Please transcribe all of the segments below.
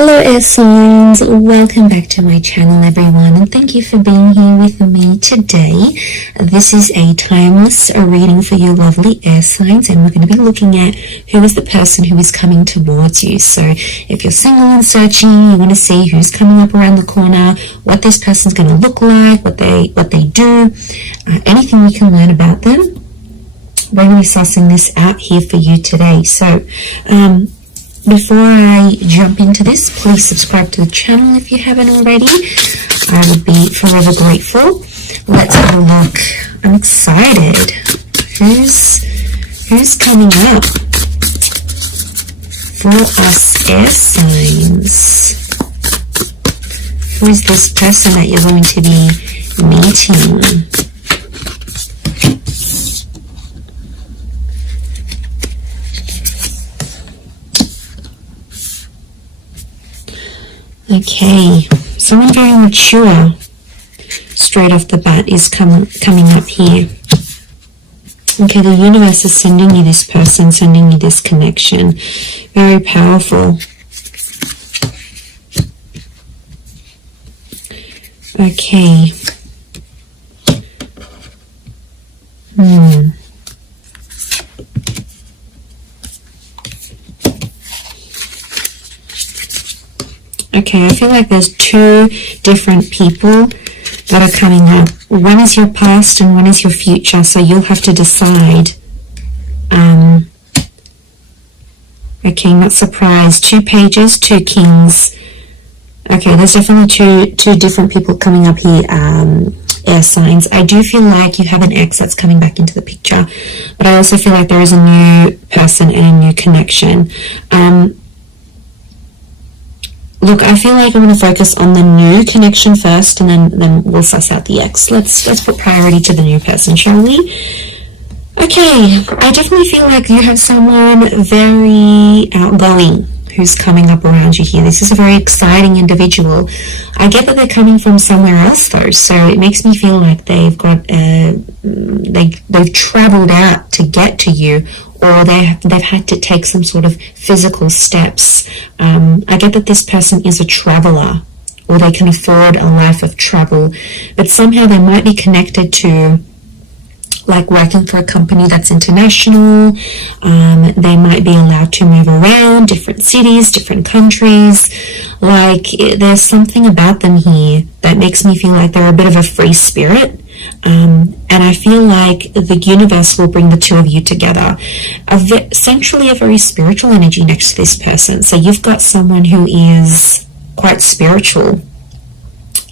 Hello air signs, welcome back to my channel everyone, and thank you for being here with me today. This is a timeless reading for you lovely air signs, and we're going to be looking at who is the person who is coming towards you. So if you're single and searching, you want to see who's coming up around the corner, what this person's going to look like, what they do, anything you can learn about them. We're going to be sussing this out here for you today. So before I jump into this, please subscribe to the channel if you haven't already. I would be forever grateful. Let's have a look. I'm excited. Who's coming up for us air signs? Who is this person that you're going to be meeting? Okay, someone very mature straight off the bat is coming up here. Okay, the universe is sending you this person, sending you this connection. Very powerful. Okay. Okay, I feel like there's two different people that are coming up. One is your past and one is your future, so you'll have to decide. Okay, not surprised. 2 pages, 2 kings. Okay, there's definitely two different people coming up here, air signs. I do feel like you have an ex that's coming back into the picture, but I also feel like there is a new person and a new connection. Look, I feel like I'm going to focus on the new connection first, and then we'll suss out the ex. Let's put priority to the new person, shall we? Okay, I definitely feel like you have someone very outgoing who's coming up around you here. This is a very exciting individual. I get that they're coming from somewhere else though, so it makes me feel like they've got they've traveled out to get to you, or they've had to take some sort of physical steps. I get that this person is a traveler, or they can afford a life of travel, but somehow they might be connected to like working for a company that's international. They might be allowed to move around different cities, different countries. Like there's something about them here that makes me feel like they're a bit of a free spirit. And I feel like the universe will bring the two of you together. Essentially a very spiritual energy next to this person. So you've got someone who is quite spiritual.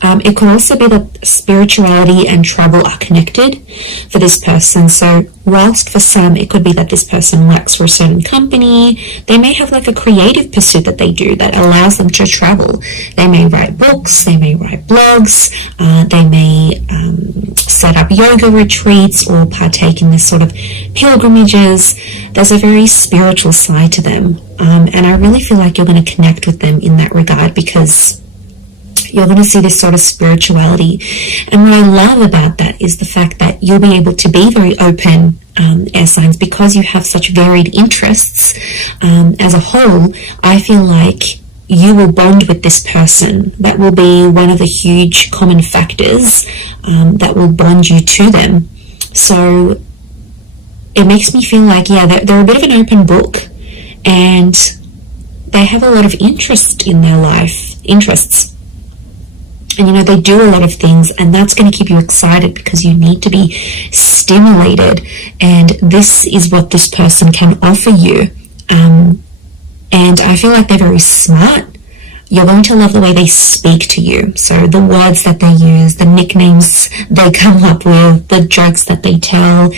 It could also be that spirituality and travel are connected for this person. So whilst for some it could be that this person works for a certain company, they may have like a creative pursuit that they do that allows them to travel. They may write books, they may write blogs, they may set up yoga retreats or partake in this sort of pilgrimages. There's a very spiritual side to them, and I really feel like you're going to connect with them in that regard, because you're going to see this sort of spirituality. And what I love about that is the fact that you'll be able to be very open, air signs, because you have such varied interests. As a whole, I feel like you will bond with this person. That will be one of the huge common factors that will bond you to them. So it makes me feel like, yeah, they're a bit of an open book, and they have a lot of interest in their interests. And, you know, they do a lot of things, and that's going to keep you excited because you need to be stimulated. And this is what this person can offer you. And I feel like they're very smart. You're going to love the way they speak to you. So the words that they use, the nicknames they come up with, the jokes that they tell,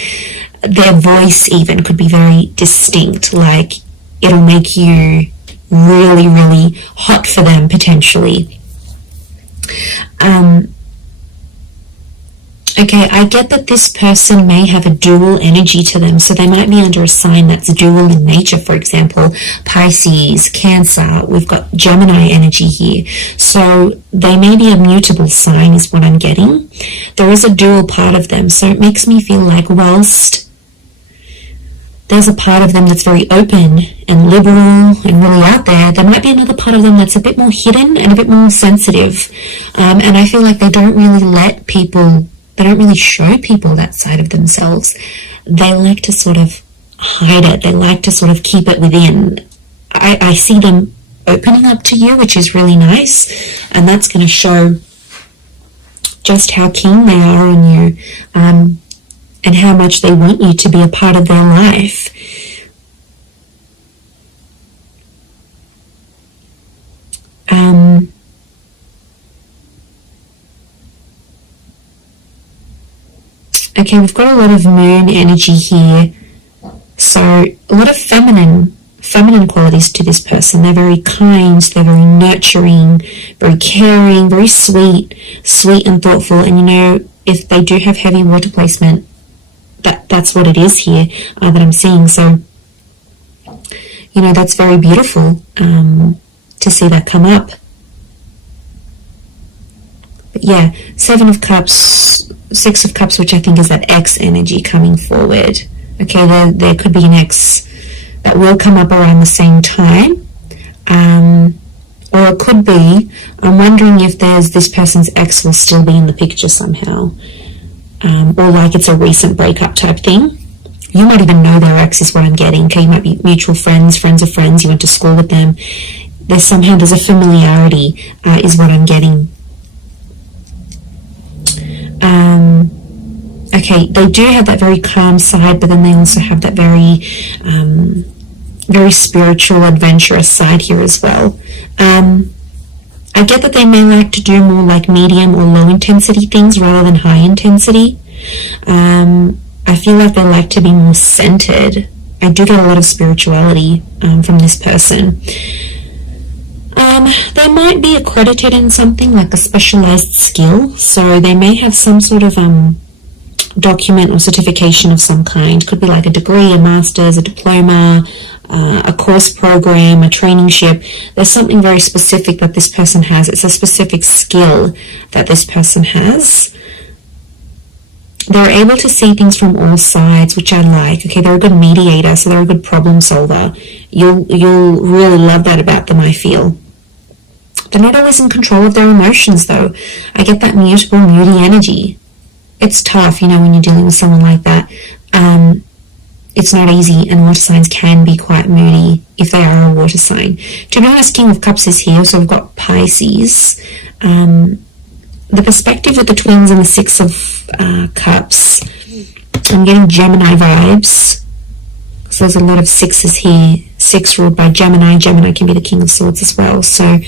their voice even could be very distinct. Like, it'll make you really, really hot for them potentially. Okay, I get that this person may have a dual energy to them, so they might be under a sign that's dual in nature. For example, Pisces, Cancer, we've got Gemini energy here. So they may be a mutable sign is what I'm getting. There is a dual part of them, so it makes me feel like whilst there's a part of them that's very open and liberal and really out there. There might be another part of them that's a bit more hidden and a bit more sensitive. And I feel like they don't really show people that side of themselves. They like to sort of hide it. They like to sort of keep it within. I see them opening up to you, which is really nice. And that's going to show just how keen they are on you, and how much they want you to be a part of their life. Okay, we've got a lot of moon energy here. So a lot of feminine qualities to this person. They're very kind, they're very nurturing, very caring, very sweet and thoughtful. And you know, if they do have heavy water placement, that's what it is here that I'm seeing. So, you know, that's very beautiful to see that come up. But yeah, 7 of Cups, 6 of Cups, which I think is that ex energy coming forward. Okay, there could be an ex that will come up around the same time. Or it could be, I'm wondering if this person's ex will still be in the picture somehow. Or like it's a recent breakup type thing. You might even know their ex is what I'm getting. Okay, you might be mutual friends, friends of friends, you went to school with them. There's a familiarity is what I'm getting. Okay, they do have that very calm side, but then they also have that very spiritual, adventurous side here as well. I get that they may like to do more like medium or low intensity things rather than high intensity. I feel like they like to be more centered. I do get a lot of spirituality from this person. They might be accredited in something like a specialized skill, so they may have some sort of document or certification of some kind. Could be like a degree, a master's, a diploma, a course program, a traineeship. There's something very specific that this person has. It's a specific skill that this person has. They're able to see things from all sides, which I like. Okay, they're a good mediator, so they're a good problem solver. You'll really love that about them, I feel. They're not always in control of their emotions, though. I get that mutable, moody energy. It's tough, you know, when you're dealing with someone like that. It's not easy, and water signs can be quite moody if they are a water sign. To be honest, King of Cups is here, so we've got Pisces. The perspective with the twins and the 6 of Cups, I'm getting Gemini vibes. So there's a lot of 6s here. 6 ruled by Gemini. Gemini can be the King of Swords as well. So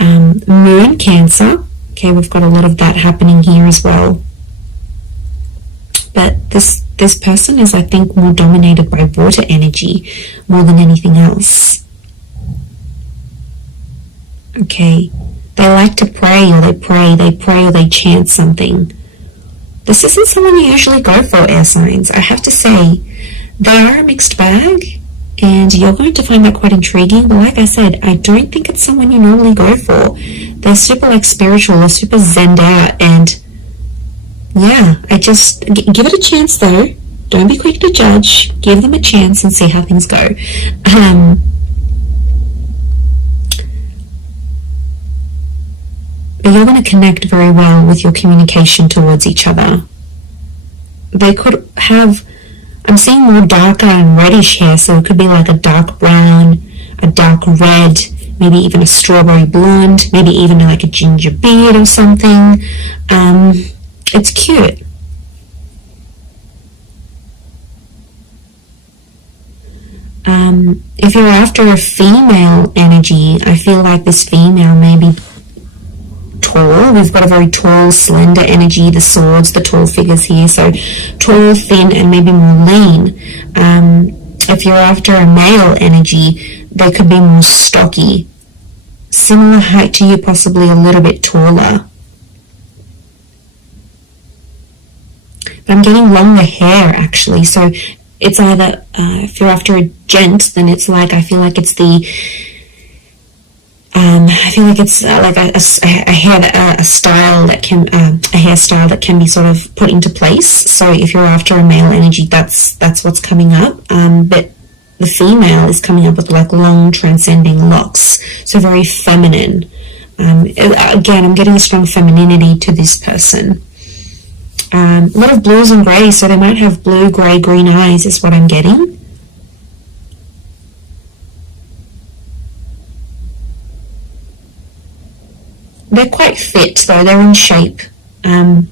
Moon, Cancer. Okay, we've got a lot of that happening here as well. But this person is, I think, more dominated by water energy more than anything else. Okay, they like to pray, or they chant something. This isn't someone you usually go for, air signs. I have to say, they are a mixed bag, and you're going to find that quite intriguing. But like I said, I don't think it's someone you normally go for. They're super like spiritual, or super zenned out, and yeah, I just give it a chance though. Don't be quick to judge. Give them a chance and see how things go. But you're going to connect very well with your communication towards each other. They could have, I'm seeing more darker and reddish hair, so it could be like a dark brown, a dark red, maybe even a strawberry blonde, maybe even like a ginger beard or something. It's cute. If you're after a female energy, I feel like this female may be tall. We've got a very tall, slender energy, the swords, the tall figures here. So tall, thin, and maybe more lean. If you're after a male energy, they could be more stocky. Similar height to you, possibly a little bit taller. But I'm getting longer hair, actually. So it's either, if you're after a gent, then it's like, I feel like it's the I feel like it's like a style that can a hairstyle that can be sort of put into place. So if you're after a male energy, that's what's coming up. But the female is coming up with like long transcending locks, so very feminine. Again, I'm getting a strong femininity to this person. A lot of blues and greys, so they might have blue, grey, green eyes is what I'm getting. They're quite fit though, they're in shape. And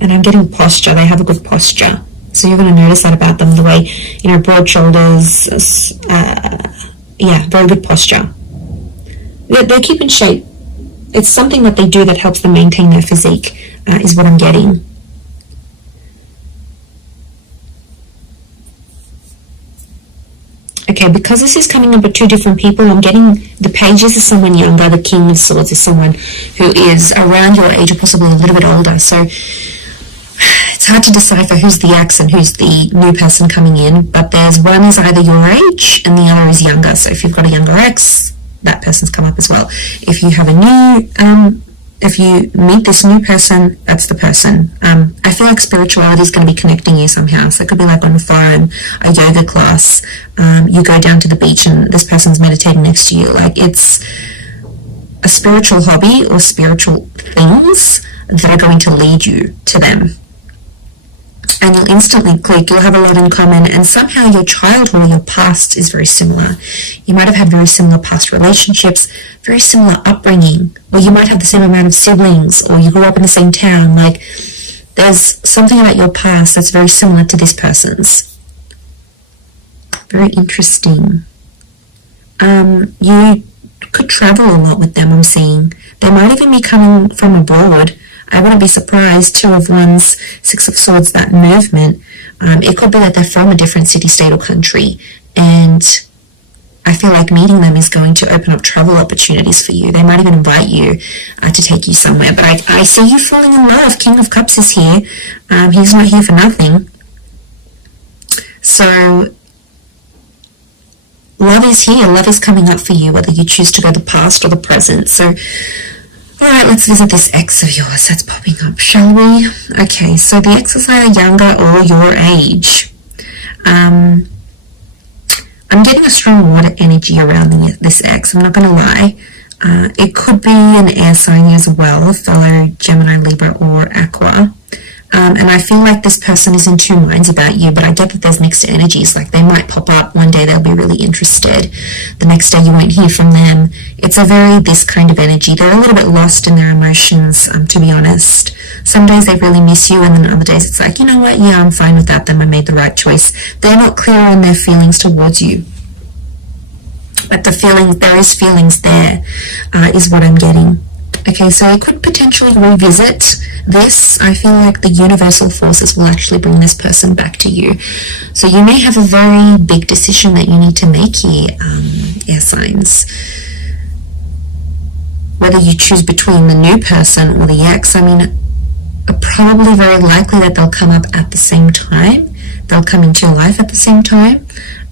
I'm getting posture, they have a good posture. So you're going to notice that about them, the way, broad shoulders, very good posture. They keep in shape. It's something that they do that helps them maintain their physique, is what I'm getting. Okay, because this is coming up with two different people, I'm getting the pages is someone younger, the King of Swords is someone who is around your age or possibly a little bit older. So it's hard to decipher who's the ex and who's the new person coming in, but there's one is either your age and the other is younger. So if you've got a younger ex, that person's come up as well. If you have a new, if you meet this new person, that's the person. I feel like spirituality is going to be connecting you somehow. So it could be like on the phone, a yoga class, you go down to the beach and this person's meditating next to you. Like it's a spiritual hobby or spiritual things that are going to lead you to them. And you'll instantly click, you'll have a lot in common, and somehow your childhood or your past is very similar. You might have had very similar past relationships, very similar upbringing, or you might have the same amount of siblings, or you grew up in the same town. Like, there's something about your past that's very similar to this person's. Very interesting. You could travel a lot with them, I'm seeing. They might even be coming from abroad. I wouldn't be surprised. Two of Wands, Six of Swords, that movement. It could be that they're from a different city, state, or country. And I feel like meeting them is going to open up travel opportunities for you. They might even invite you to take you somewhere. But I see you falling in love. King of Cups is here. He's not here for nothing. So love is here. Love is coming up for you, whether you choose to go the past or the present. So alright, let's visit this ex of yours that's popping up, shall we? Okay, so the ex is either younger or your age. I'm getting a strong water energy around this ex, I'm not going to lie. It could be an air sign as well, fellow Gemini, Libra, or Aqua. And I feel like this person is in two minds about you, but I get that there's mixed energies. Like, they might pop up one day, they'll be really interested. The next day you won't hear from them. It's a very this kind of energy. They're a little bit lost in their emotions, to be honest. Some days they really miss you, and then other days it's like, you know what, yeah, I'm fine without them, I made the right choice. They're not clear on their feelings towards you. But there is feelings there, is what I'm getting. Okay, so I could potentially revisit this. I feel like the universal forces will actually bring this person back to you. So you may have a very big decision that you need to make here, air signs. Whether you choose between the new person or the ex, I mean, probably very likely that they'll come up at the same time. They'll come into your life at the same time.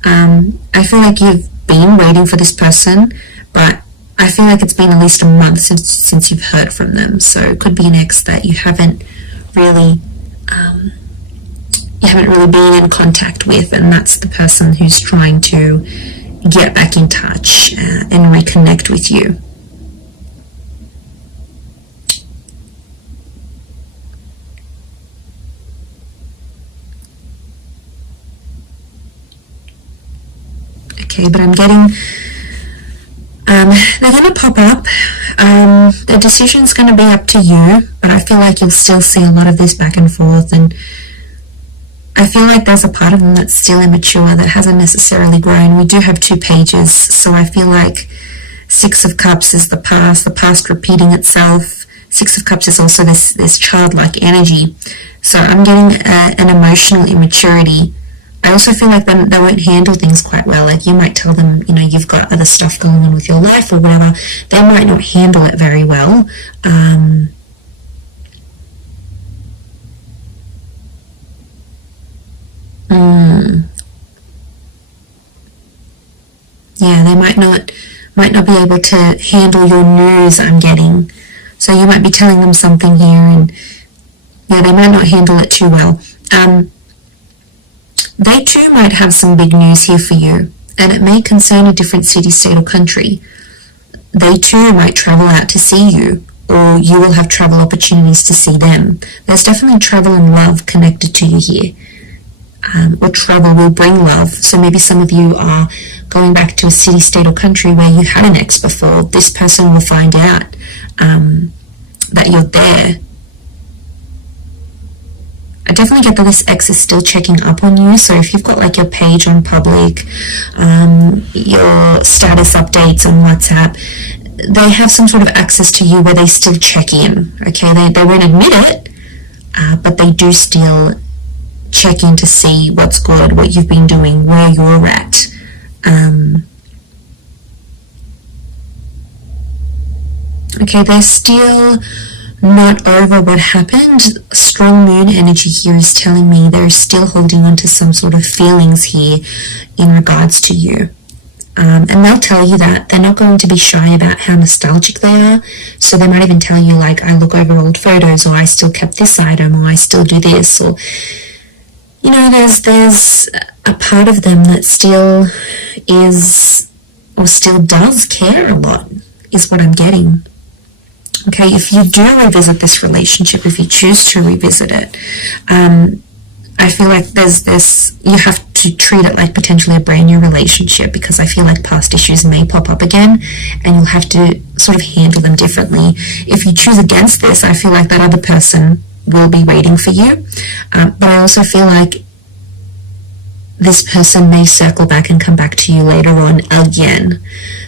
I feel like you've been waiting for this person, but I feel like it's been at least a month since you've heard from them. So it could be an ex that you haven't really been in contact with, and that's the person who's trying to get back in touch and reconnect with you. Okay, but I'm getting they're going to pop up. The decision's going to be up to you, but I feel like you'll still see a lot of this back and forth, and I feel like there's a part of them that's still immature, that hasn't necessarily grown. We do have two pages, so I feel like Six of Cups is the past repeating itself. Six of Cups is also this childlike energy. So I'm getting an emotional immaturity. I also feel like they won't handle things quite well. Like, you might tell them, you've got other stuff going on with your life or whatever. They might not handle it very well. Yeah, they might not might not be able to handle your news, I'm getting. So you might be telling them something here, and yeah, they might not handle it too well. They too might have some big news here for you, and it may concern a different city, state, or country. They too might travel out to see you, or you will have travel opportunities to see them. There's definitely travel and love connected to you here. Or travel will bring love. So maybe some of you are going back to a city, state, or country where you had an ex before. This person will find out that you're there. I definitely get that this ex is still checking up on you. So if you've got like your page on public, your status updates on WhatsApp, they have some sort of access to you where they still check in. Okay, they won't admit it, but they do still check in to see what's good, what you've been doing, where you're at. Okay, they're still not over what happened. Strong moon energy here is telling me they're still holding on to some sort of feelings here in regards to you. And they'll tell you that. They're not going to be shy about how nostalgic they are. So they might even tell you, like, I look over old photos, or I still kept this item, or I still do this, or, you know, there's a part of them that still is, or still does care a lot, is what I'm getting. Okay, if you do revisit this relationship, if you choose to revisit it, I feel like you have to treat it like potentially a brand new relationship, because I feel like past issues may pop up again and you'll have to sort of handle them differently. If you choose against this, I feel like that other person will be waiting for you. But I also feel like this person may circle back and come back to you later on again.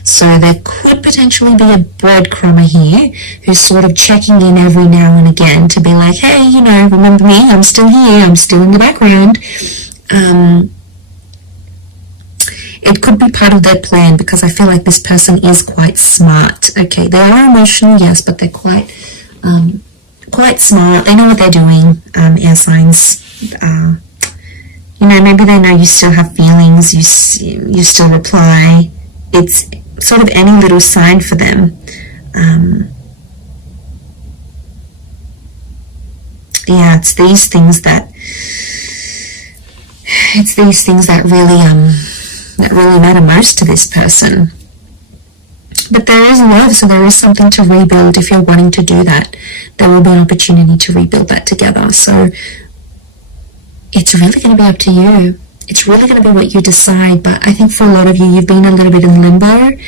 So there could potentially be a breadcrumber here who's sort of checking in every now and again to be like, hey, you know, remember me? I'm still here. I'm still in the background. It could be part of their plan, because I feel like this person is quite smart. Okay, they are emotional, yes, but they're quite smart. They know what they're doing. Air signs. You know, maybe they know you still have feelings, you still reply. It's sort of any little sign for them. Yeah, it's these things that really matter most to this person. But there is love, so there is something to rebuild. If you're wanting to do that, there will be an opportunity to rebuild that together. So it's really going to be up to you. It's really going to be what you decide. But I think for a lot of you, you've been a little bit in limbo.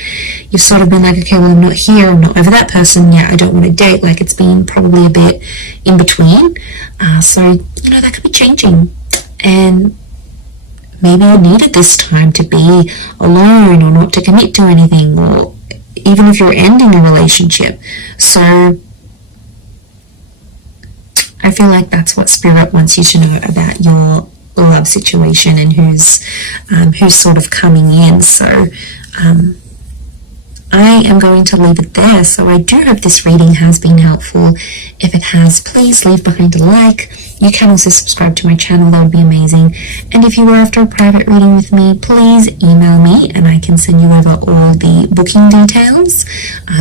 You've sort of been like, okay, well, I'm not here. I'm not over that person yet. I don't want to date. Like, it's been probably a bit in between. So, you know, that could be changing. And maybe you needed this time to be alone, or not to commit to anything, or even if you're ending a relationship. So I feel like that's what Spirit wants you to know about your love situation and who's sort of coming in. So I am going to leave it there. So I do hope this reading has been helpful. If it has, please leave behind a like. You can also subscribe to my channel. That would be amazing. And if you were after a private reading with me, please email me and I can send you over all the booking details.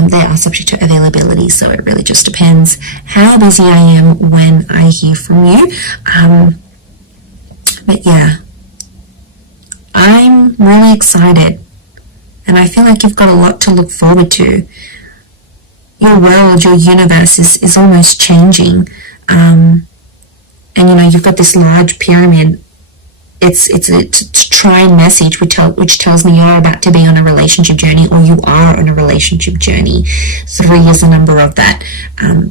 They are subject to availability, so it really just depends how busy I am when I hear from you. But yeah, I'm really excited. And I feel like you've got a lot to look forward to. Your world, your universe is almost changing. And you know, you've got this large pyramid. It's a trine message which tells me you're about to be on a relationship journey, or you are on a relationship journey. 3 is the number of that.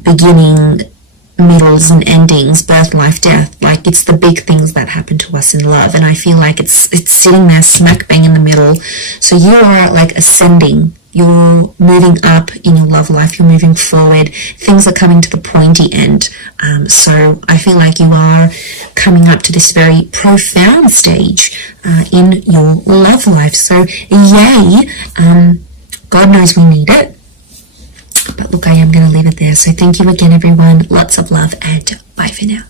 Beginning, middles and endings, birth, life, death. Like, it's the big things that happen to us in love, and I feel like it's sitting there smack bang in the middle. So you are like ascending, you're moving up in your love life, you're moving forward, things are coming to the pointy end. So I feel like you are coming up to this very profound stage in your love life. So yay, God knows we need it. But look, I am going to leave it there. So thank you again, everyone. Lots of love, and bye for now.